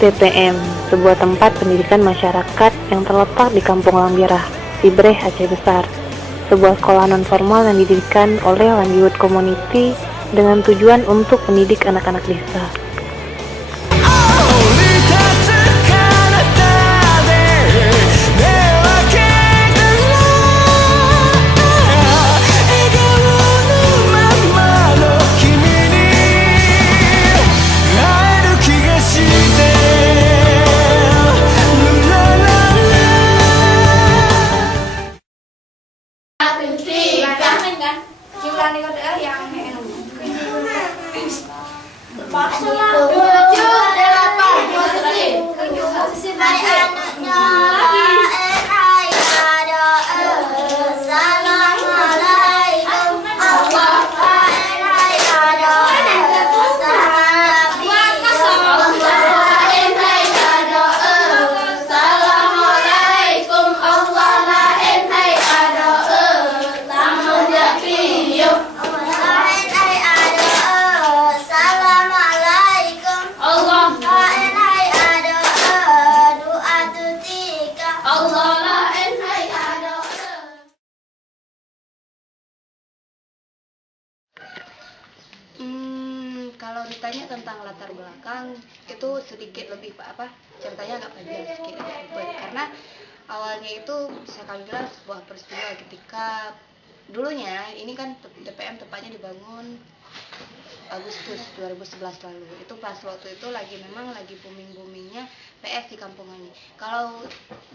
TPM, sebuah tempat pendidikan masyarakat yang terletak di Kampung Lambirah, Sibreh, Aceh Besar. Sebuah sekolah non-formal yang didirikan oleh Landiwood Community dengan tujuan untuk mendidik anak-anak desa. Kalau ditanya tentang latar belakang itu sedikit lebih ceritanya agak panjang, sedikit agak ribet karena awalnya itu bisa kami bilang sebuah peristiwa ketika dulunya ini kan TPM tepatnya dibangun Agustus 2011 lalu. Itu pas waktu itu memang lagi booming-boomingnya PS di kampung ini. Kalau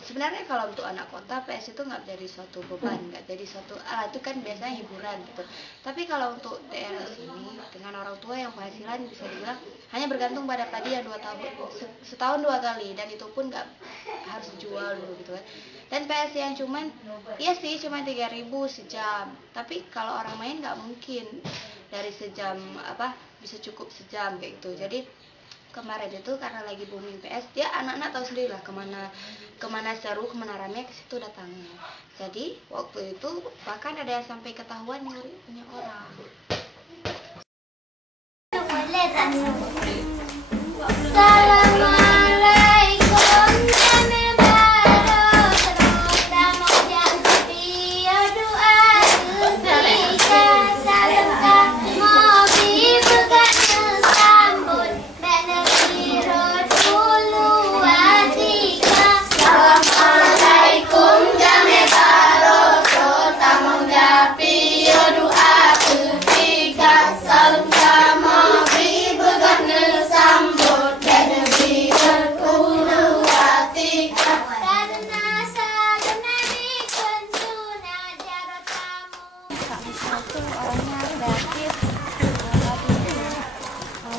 sebenarnya kalau untuk anak kota PS itu nggak jadi suatu beban, nggak jadi suatu itu kan biasanya hiburan gitu. Tapi kalau untuk daerah sini dengan orang tua yang penghasilan bisa dibilang hanya bergantung pada padi yang 2 tahun setahun 2 kali, dan itu pun nggak harus jual dulu gitu kan. Dan PS yang cuman 3.000 sejam. Tapi kalau orang main nggak mungkin dari sejam bisa cukup sejam kayak gitu. Jadi kemarin itu karena lagi booming PS, dia anak-anak tahu sendiri lah kemana seru, kemana rame, ke situ datangnya. Jadi waktu itu bahkan ada yang sampai ketahuan nyuri punya orang.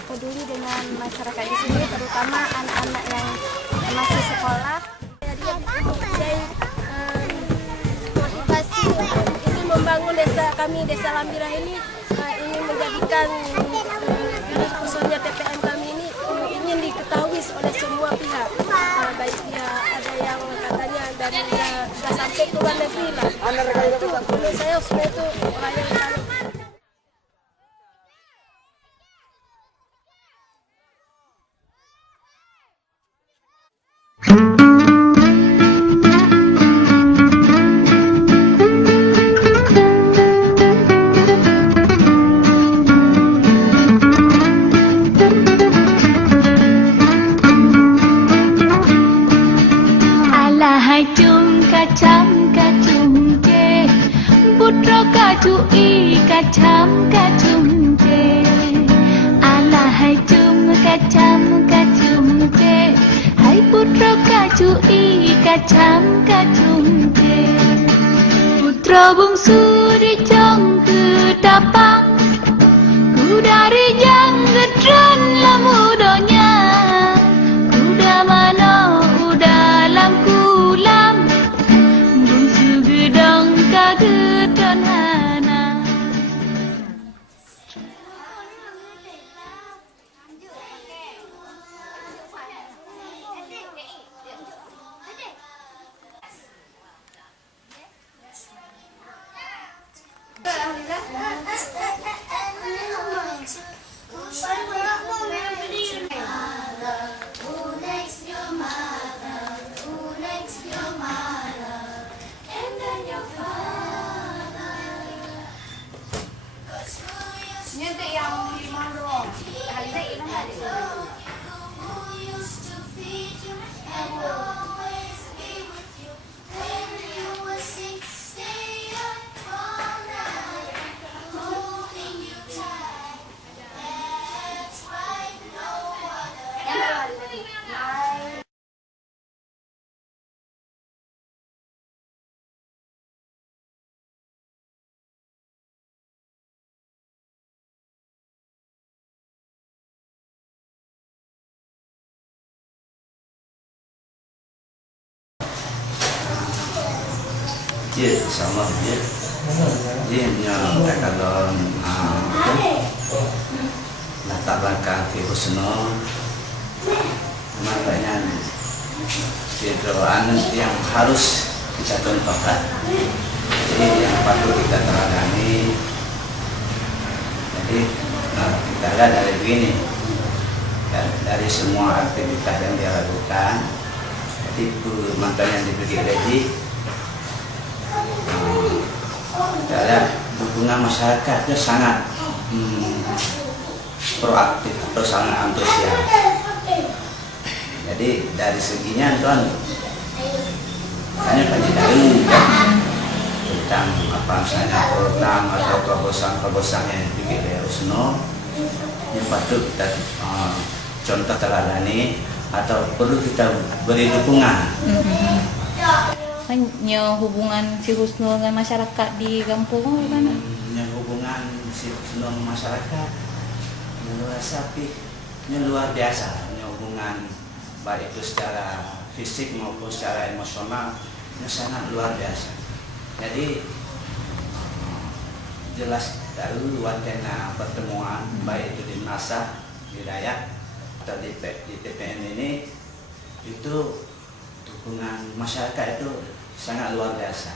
Peduli dengan masyarakat di sini, terutama anak-anak yang masih sekolah. Jadi mempunyai motivasi ini membangun desa kami, Desa Lambirah ini ingin menjadikan khususnya TPM kami ini ingin diketahui oleh semua pihak. Baik dia ada yang katanya dari sudah sampai ke luar negeri lah. Itu menurut saya sebenarnya itu orang yang paling kacam kacum je, alahai cum kacam je, hai putra kacui kacam kacum je, putra bungsu dijang kedapang, ku dari jang gedran lamudonya, kuda mana udah lam kulam, bungsu gedang kagedon hana. dia sama dia kalau latar belakang Husnul makanya doaan yang harus kita contohkan, jadi yang patut kita teladani. Jadi kita lihat dari begini, dari semua aktivitas yang dia lakukan, jadi mantan yang diberi gaji, kita lihat dukungan masyarakatnya sangat proaktif atau sangat antusias. Jadi dari seginya tuan hanya kaji dari tentang apa misalnya program atau proposal yang dibikin oleh Husnul yang patut kita contoh teladani atau perlu kita beri dukungan. Hanya hubungan si Husnul dengan masyarakat di kampung mana? Hubungan si Husnul masyarakat luar biasa, hubungan baik itu secara fisik maupun secara emosional sangat luar biasa. Jadi jelas dari wacana pertemuan baik itu di masa di Dayak atau di TPM ini itu dukungan masyarakat itu sangat luar biasa.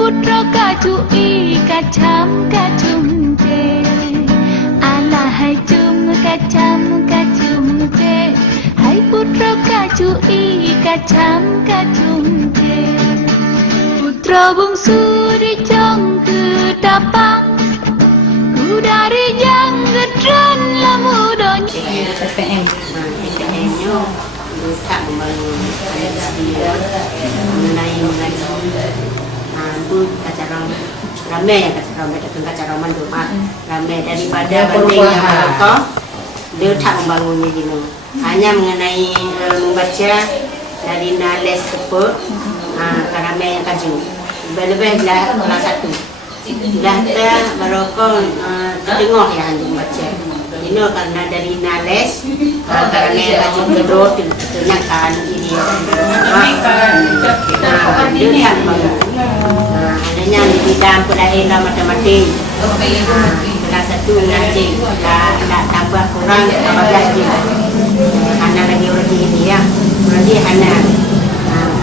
Putra kacui kacam kacum je, alahai cum kacam kacum je, hai putra kacui kacam kacum je. Putra bungsu dicong ke tapang, ku dari jang gedran lamu donye. TPM-nya tak membangun mengenai itu acara ramai yang datang acara mandu ramai daripada bandingnya mereka dia tak membangunnya gini, hanya mengenai membaca dari nales tersebut ramai yang kaju lebih-lebih kelas 1 dah mereka tengok yang membaca ini karena dari nales karena yang kaju kedua ternyata ini dia tak membangun. Adanya di bidang daerah matematik kelas 1 ngaji tak tambah kurang 15 je hanya lagi urut ini ya jadi hanya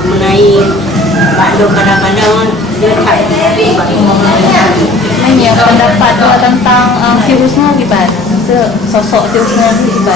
mengenai bakdo kadang-kadang dia tak Hanya pendapat tentang si Husnul gimana? Sosok si Husnul gimana?